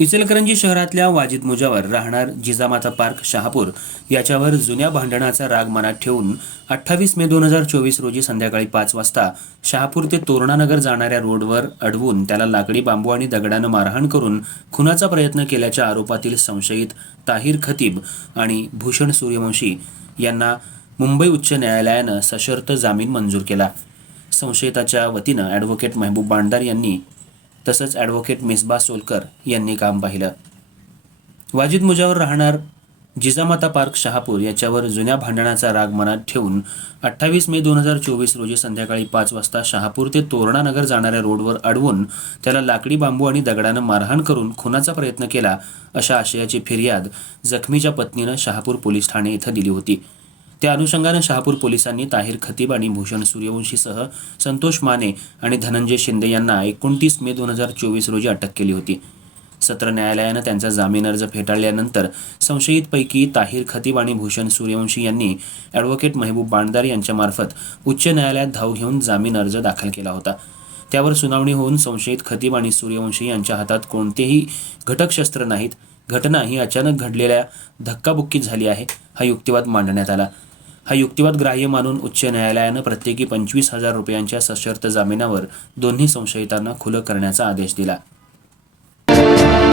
इचलकरंजी शहरातल्या वाजिद मुजावर राहणार जिजामाता पार्क शहापूर याच्यावर जुन्या भांडणाचा राग मनात ठेवून अठ्ठावीस मे दोन हजार चोवीस रोजी संध्याकाळी पाच वाजता शहापूर ते तोरणानगर जाणाऱ्या रोडवर अडवून त्याला लाकडी बांबू आणि दगडानं मारहाण करून खुनाचा प्रयत्न केल्याच्या आरोपातील संशयित ताहिर खतीब आणि भूषण सूर्यवंशी यांना मुंबई उच्च न्यायालयानं सशर्त जामीन मंजूर केला. संशयिताच्या वतीनं ॲडव्होकेट महबूब बांडार यांनी तसंच ॲडव्होकेट मिसबा सोलकर यांनी काम पाहिलं. वाजिद मुजावर राहणार जिजामाता पार्क शहापूर याच्यावर जुन्या भांडणाचा राग मनात ठेवून अठ्ठावीस मे दोन हजार चोवीस रोजी संध्याकाळी पाच वाजता शहापूर ते तोरणानगर जाणाऱ्या रोडवर अडवून त्याला लाकडी बांबू आणि दगडानं मारहाण करून खुनाचा प्रयत्न केला अशा आशयाची फिर्याद जखमीच्या पत्नीनं शहापूर पोलीस ठाणे इथं दिली होती. त्या अनुषंगानं शहापूर पोलिसांनी ताहिर खतीब आणि भूषण सूर्यवंशीसह संतोष माने आणि धनंजय शिंदे यांना एकोणतीस मे दोन हजार चोवीस रोजी अटक केली होती. सत्र न्यायालयानं त्यांचा जामीन अर्ज फेटाळल्यानंतर संशयितपैकी ताहिर खतीब आणि भूषण सूर्यवंशी यांनी ॲडव्होकेट महबूब बांडदार यांच्यामार्फत उच्च न्यायालयात धाव घेऊन जामीन अर्ज दाखल केला होता. त्यावर सुनावणी होऊन संशयित खतीब आणि सूर्यवंशी यांच्या हातात कोणतेही घटकशस्त्र नाहीत. घटना ही अचानक घडलेल्या धक्काबुक्कीत झाली आहे हा युक्तिवाद मांडण्यात आला. हा युक्तिवाद ग्राह्य मानून उच्च न्यायालयानं प्रत्येकी पंचवीस हजार रुपयांच्या सशर्त जामिनावर दोन्ही संशयितांना खुलं करण्याचा आदेश दिला.